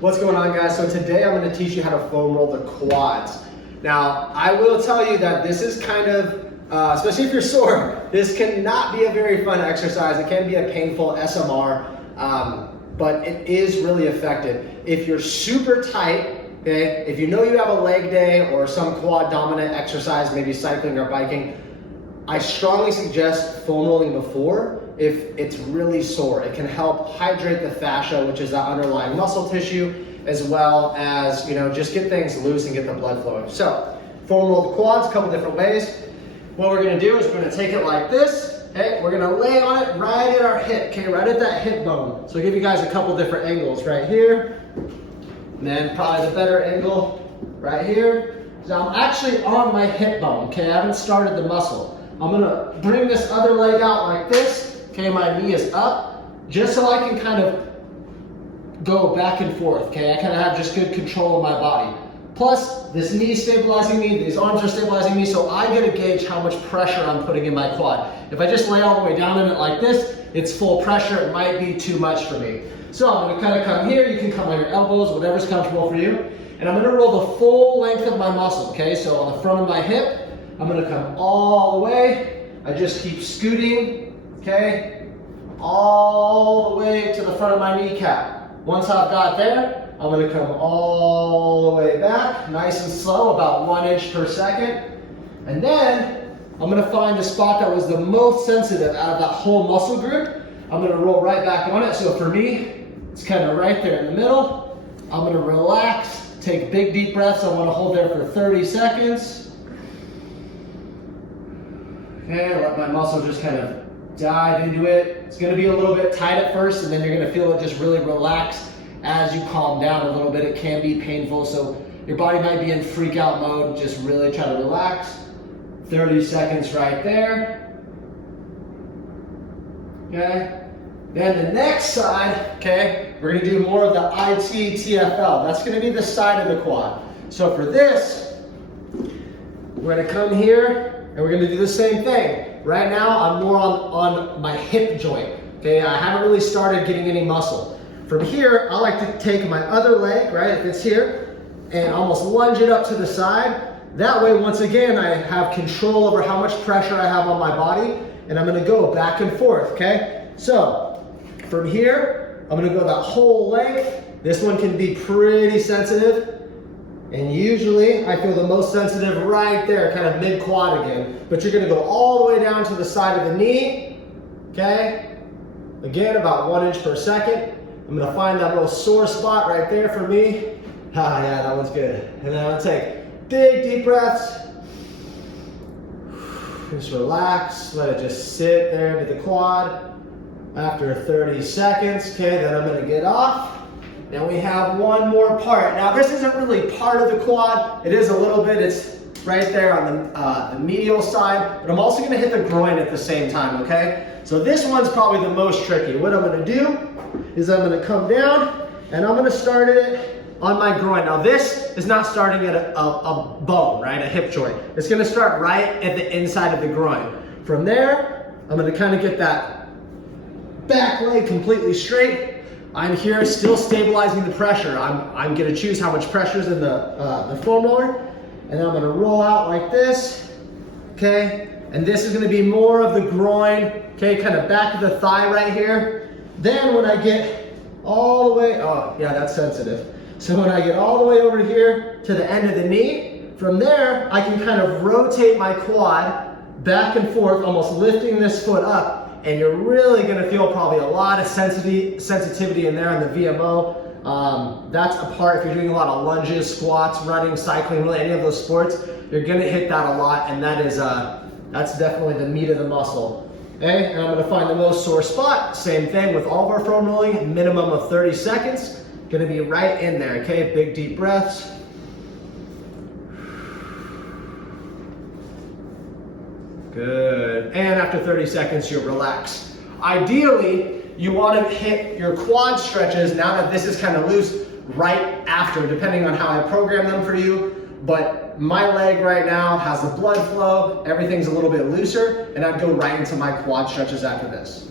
What's going on, guys? So today I'm going to teach you how to foam roll the quads. Now, I will tell you that this is kind of, especially if you're sore, this cannot be a very fun exercise. It can be a painful SMR, but it is really effective. If you're super tight, okay, if you know you have a leg day or some quad dominant exercise, maybe cycling or biking, I strongly suggest foam rolling before if it's really sore. It can help hydrate the fascia, which is that underlying muscle tissue, as well as, just get things loose and get the blood flowing. So, foam roll the quads a couple different ways. What we're gonna do is we're gonna take it like this, okay? We're gonna lay on it right at our hip, okay? Right at that hip bone. So I'll give you guys a couple different angles right here, and then probably the better angle right here. So I'm actually on my hip bone, okay? I haven't started the muscle. I'm gonna bring this other leg out like this. Okay, my knee is up, just so I can kind of go back and forth, okay? I kind of have just good control of my body. Plus, this knee is stabilizing me, these arms are stabilizing me, so I get to gauge how much pressure I'm putting in my quad. If I just lay all the way down in it like this, it's full pressure, it might be too much for me. So I'm gonna kind of come here, you can come on your elbows, whatever's comfortable for you, and I'm gonna roll the full length of my muscle, okay? So on the front of my hip, I'm gonna come all the way, I just keep scooting, okay, all the way to the front of my kneecap. Once I've got there, I'm gonna come all the way back, nice and slow, about 1 inch per second. And then, I'm gonna find the spot that was the most sensitive out of that whole muscle group. I'm gonna roll right back on it. So for me, it's kind of right there in the middle. I'm gonna relax, take big deep breaths. I wanna hold there for 30 seconds. Okay, let my muscle just kind of dive into it. It's gonna be a little bit tight at first, and then you're gonna feel it just really relax as you calm down a little bit. It can be painful, so your body might be in freak out mode. Just really try to relax. 30 seconds right there. Okay. Then the next side, okay, we're gonna do more of the ITTFL. That's gonna be the side of the quad. So for this, we're gonna come here, and we're gonna do the same thing. Right now, I'm more on my hip joint, okay? I haven't really started getting any muscle. From here, I like to take my other leg, right, if it's here, and almost lunge it up to the side. That way, once again, I have control over how much pressure I have on my body, and I'm gonna go back and forth, okay? So, from here, I'm gonna go that whole length. This one can be pretty sensitive. And usually I feel the most sensitive right there, kind of mid-quad again. But you're gonna go all the way down to the side of the knee, okay? Again, about 1 inch per second. I'm gonna find that little sore spot right there for me. Ah, yeah, that one's good. And then I'll take big deep breaths. Just relax, let it just sit there into the quad. After 30 seconds, okay, then I'm gonna get off. Now we have one more part. Now this isn't really part of the quad. It is a little bit, it's right there on the medial side, but I'm also gonna hit the groin at the same time, okay? So this one's probably the most tricky. What I'm gonna do is I'm gonna come down and I'm gonna start it on my groin. Now this is not starting at a bone, right? A hip joint. It's gonna start right at the inside of the groin. From there, I'm gonna kind of get that back leg completely straight. I'm here still stabilizing the pressure. I'm gonna choose how much pressure is in the foam roller, and then I'm gonna roll out like this, okay? And this is gonna be more of the groin, okay? Kind of back of the thigh right here. Then when I get all the way, oh yeah, that's sensitive. So when I get all the way over here to the end of the knee, from there, I can kind of rotate my quad back and forth, almost lifting this foot up. And you're really gonna feel probably a lot of sensitivity in there on the VMO. That's a part, if you're doing a lot of lunges, squats, running, cycling, really any of those sports, you're gonna hit that a lot, and that is, that's definitely the meat of the muscle. Okay, and I'm gonna find the most sore spot. Same thing with all of our foam rolling, minimum of 30 seconds. Gonna be right in there, okay? Big deep breaths. Good. And after 30 seconds, you'll relax. Ideally, you want to hit your quad stretches, now that this is kind of loose, right after, depending on how I program them for you. But my leg right now has the blood flow, everything's a little bit looser, and I'd go right into my quad stretches after this.